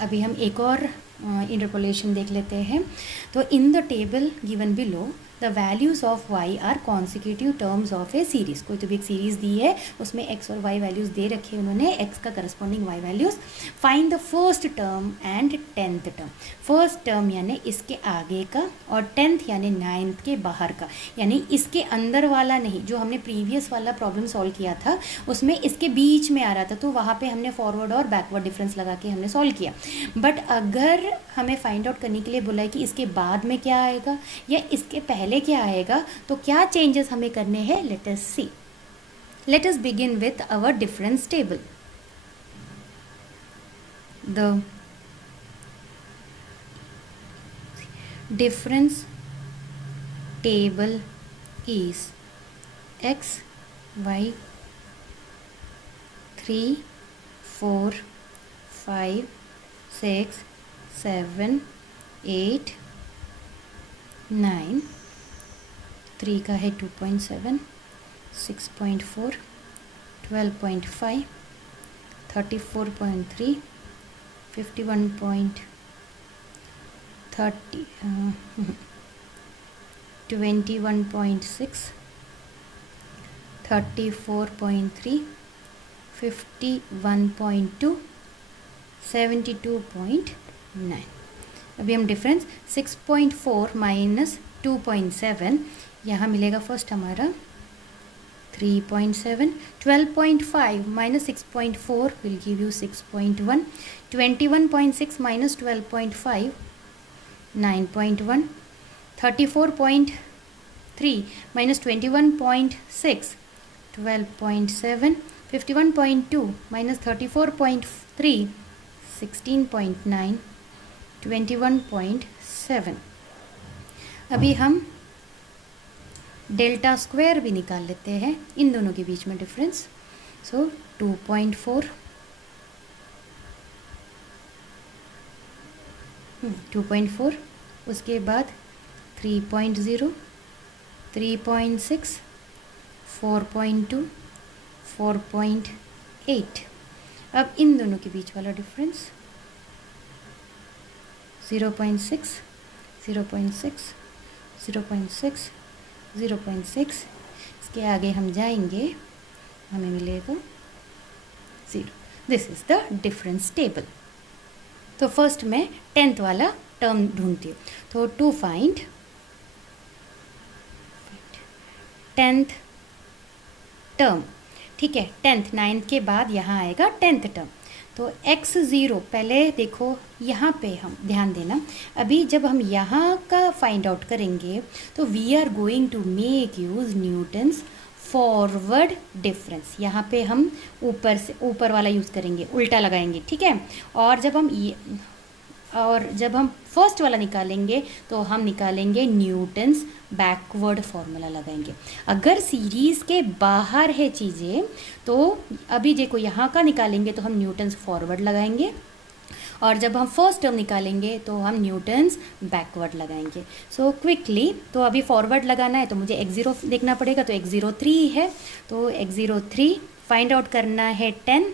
अभी हम एक और इंटरपोलेशन देख लेते हैं। तो in the table given below the values of y are consecutive terms of a series. कोई तो भी एक सीरीज़ दी है, उसमें x और y वैल्यूज़ दे रखे हैं उन्होंने, x का corresponding y values. Find the first term and 10th term. First term यानी इसके आगे का, और 10th यानी 9th के बाहर का, यानी इसके अंदर वाला नहीं। जो हमने प्रीवियस वाला प्रॉब्लम सॉल्व किया था उसमें इसके बीच में आ रहा था, तो वहाँ पे हमने फॉरवर्ड और बैकवर्ड डिफरेंस लगा के हमने सॉल्व किया। बट अगर हमें फाइंड आउट करने के लिए बोला है कि इसके बाद में क्या आएगा या इसके पहले क्या आएगा, तो क्या चेंजेस हमें करने हैं, let us see. Let us begin with our difference table. The difference table is x, y, 3, 4, 5, 6, 7, 8, 9, 3 का है 2.7, 6.4, 12.5, 34.3, 51.30, 21.6, 34.3, 51.2, 72.9। अभी हम डिफरेंस 6.4 माइनस 2.7, यहाँ मिलेगा फर्स्ट हमारा 3.7, 12.5 minus 6.4 will give you 6.1, 21.6 minus 12.5 9.1, 34.3 minus 21.6 12.7, 51.2 minus 34.3 16.9, 21.7। अभी हम डेल्टा स्क्वायर भी निकाल लेते हैं इन दोनों के बीच में डिफरेंस। सो 2.4, 2.4, उसके बाद 3.0, 3.6, 4.2, 4.8। अब इन दोनों के बीच वाला डिफरेंस 0.6, 0.6, 0.6, 0.6। इसके आगे हम जाएंगे, हमें मिलेगा 0। This is the difference table. तो फर्स्ट मैं 10th वाला टर्म ढूंढती हूँ। तो टू फाइंड 10th टर्म, ठीक है, 10th 9th के बाद यहाँ आएगा 10th टर्म। तो x0 पहले देखो, यहाँ पे हम ध्यान देना, अभी जब हम यहाँ का फाइंड आउट करेंगे तो we are going to make use Newton's forward difference. यहाँ पे हम ऊपर से ऊपर वाला यूज़ करेंगे, उल्टा लगाएंगे, ठीक है। और जब हम फर्स्ट वाला निकालेंगे तो हम निकालेंगे न्यूटन्स बैकवर्ड फॉर्मूला लगाएंगे। अगर सीरीज़ के बाहर है चीज़ें तो अभी देखो यहाँ का निकालेंगे तो हम न्यूटन्स फॉरवर्ड लगाएंगे, और जब हम फर्स्ट टर्म निकालेंगे तो हम न्यूटन्स बैकवर्ड लगाएंगे। सो क्विकली, तो अभी फॉरवर्ड लगाना है तो मुझे x0 देखना पड़ेगा, तो x0 3 है, तो x0 3 फाइंड आउट करना है 10,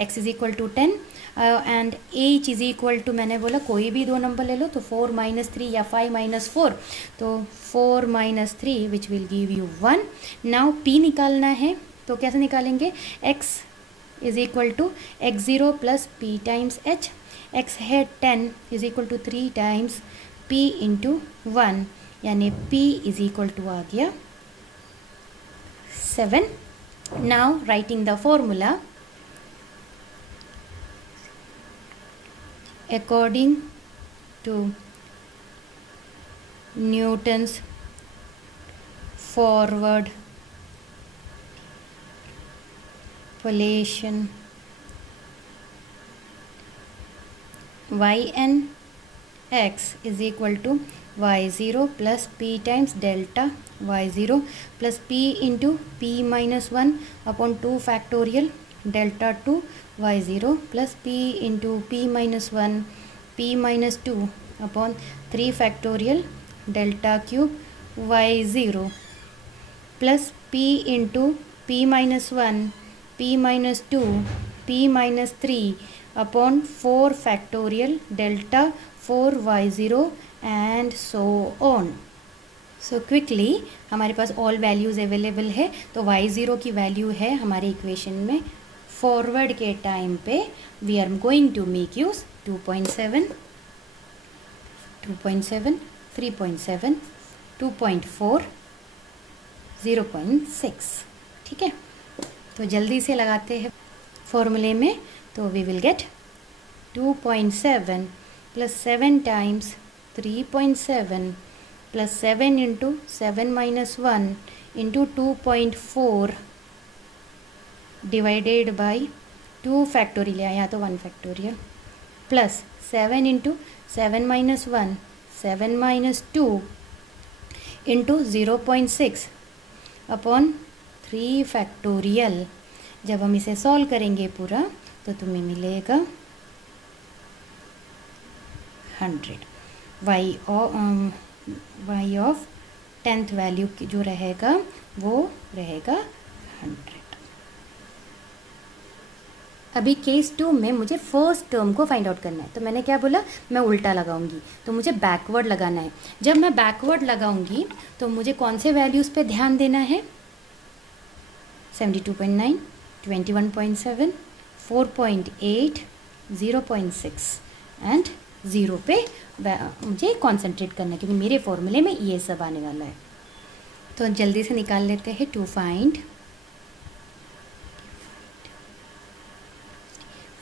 x is equal to 10 and h is equal to, मैंने बोला कोई भी दो नंबर ले लो, तो 4 - 3 या 5 - 4, तो 4 - 3 which will give you 1। Now p निकालना है, तो कैसे निकालेंगे, x is equal to x0 plus p times h। x है 10 is equal to 3 times p into 1, यानी p इज इक्वल टू आ गया 7। Now writing the formula, according to Newton's forward relation, yn x is equal to y0 plus p times delta y0 plus p into p minus 1 upon 2 factorial delta 2 y0 plus p into p minus 1 p minus 2 upon 3 factorial delta cube y0 plus p into p minus 1 p minus 2 p minus 3 upon 4 factorial delta 4y0 and so on. So quickly हमारे पास all values available है। तो y0 की value है हमारे equation में forward के time पे we are going to make use 2.7, 3.7, 2.4, 0.6। ठीक है, तो जल्दी से लगाते हैं फॉर्मूले में। तो we will get 2.7 plus 7 times 3.7 plus 7 into 7 minus 1 into 2.4 divided by 2 factorial, यहाँ तो 1 factorial, plus 7 into 7 minus 1 7 minus 2 into 0.6 upon 3 factorial. जब हम इसे सॉल्व करेंगे पूरा तो तुम्हें मिलेगा 100। y ऑफ 10th वैल्यू जो रहेगा वो रहेगा 100। अभी केस 2 में मुझे फर्स्ट टर्म को फाइंड आउट करना है। तो मैंने क्या बोला, मैं उल्टा लगाऊंगी, तो मुझे बैकवर्ड लगाना है। जब मैं बैकवर्ड लगाऊंगी तो मुझे कौन से वैल्यूज़ पे ध्यान देना है, 72.9, 21.7, 4.8, 0.6 एंड 0 पे मुझे कॉन्सेंट्रेट करना है, क्योंकि मेरे फॉर्मूले में ये सब आने वाला है। तो जल्दी से निकाल लेते हैं। To find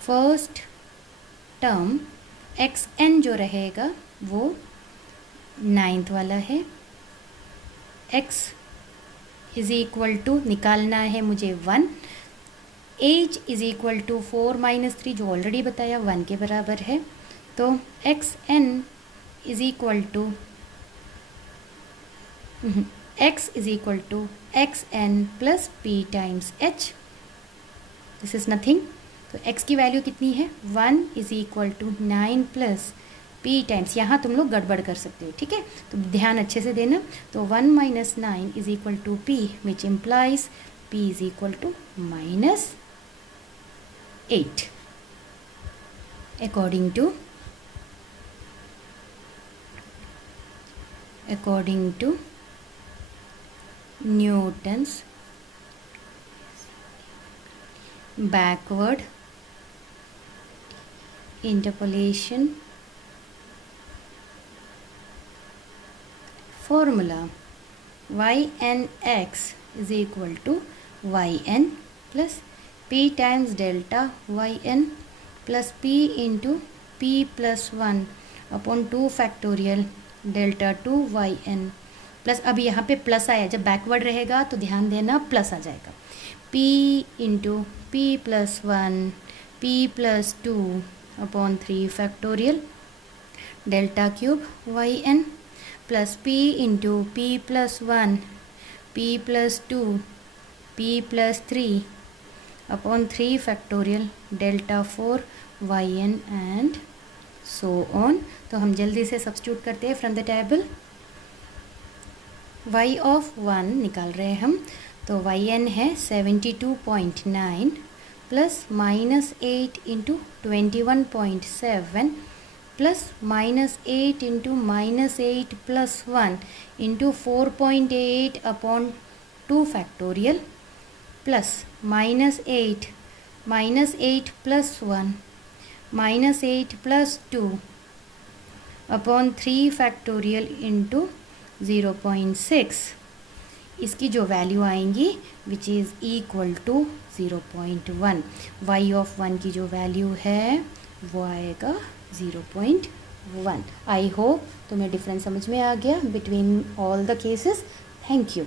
first term xn जो रहेगा वो 9th वाला है। x इज इक्वल टू निकालना है मुझे 1, h is equal to 4 minus 3 जो ऑलरेडी बताया 1 के बराबर है। तो xn is equal to x is equal to xn plus p times h। This is nothing. तो x की वैल्यू कितनी है, 1 is equal to 9 plus p times, यहाँ तुम लोग गड़बड़ कर सकते हो, ठीक है, तो ध्यान अच्छे से देना। तो 1 minus 9 is equal to p which implies p is equal to minus 8 according to Newton's backward interpolation formula, ynx is equal to yn plus p times delta yn plus p into p plus 1 upon 2 factorial delta 2 yn plus, अब यहाँ पे plus आया, जब backward रहेगा तो ध्यान देना plus आ जाएगा, p into p plus 1 p plus 2 upon 3 factorial delta cube yn plus p into p plus 1 p plus 2 p plus 3 upon 3 factorial delta 4 yn and so on. तो हम जल्दी से सब्स्टिट्यूट करते हैं from the table. y of 1 निकाल रहे हैं हम, तो yn है 72.9 plus minus 8 into 21.7 plus minus 8 into minus 8 plus 1 into 4.8 upon 2 factorial plus minus 8 plus 1 minus 8 plus 2 upon 3 factorial into 0.6। इसकी जो वैल्यू आएंगी which is equal to 0.1। y of 1 की जो वैल्यू है वो आएगा 0.1। आई होप तुम्हें डिफरेंस समझ में आ गया between all the cases. Thank you.